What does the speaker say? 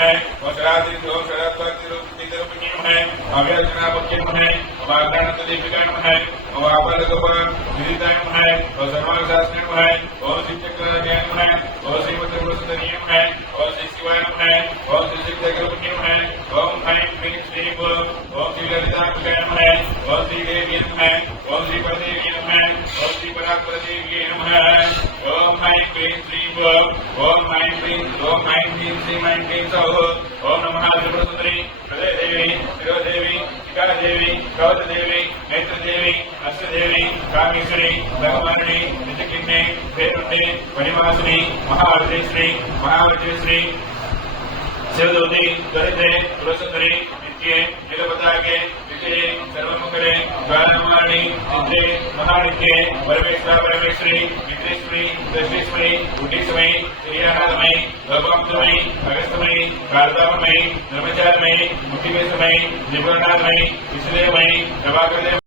है वसरादि दो शरत्वति रूपति है अव्यजना मुख्यम है वाग्दान दीपिका है वापल गोपर विदितायम है और सर्वांग शास्त्रम है और शिक्षक है और श्रीमती पुरुषोत्तम है और श्री शिवायम है और श्री शिक्षक रूपम है ओम ऐं ह्रीं श्रीं ओम श्री ललिताम्बिकायम है और श्री देवी है ओम श्री परदेवी है और श्री परात्पर देवी है ओम ऐं ह्रीं श्रीं ओम ऐं ह्रीं श्रीं ऐं ह्रीं सौः ओम नमः त्रिपुरसुंदरी हृदय देवी शिरोदेवी शिखा देवी कवच देवी नेत्र देवी अष्ट देवी कामेश्वरी भगवानी निजकिन्ने भेरुंडे परिवासिनी महावर्तेश्वरी शिवदूती दरिद्रे पुरसुंदरी नित्ये निलपताके विजये सर्वमंगले ज्वालामालिनी नित्ये महानित्ये परमेश्वरी नित्रेश्वरी दशेश्वरी कुटीश्वरी श्रीराधामयी भगवंतमयी अगस्तमयी कालदामयी ब्रह्मचारमयी मुक्तिवेशमयी निपुणनाथमयी विश्वदेवमयी प्रभाकरदेव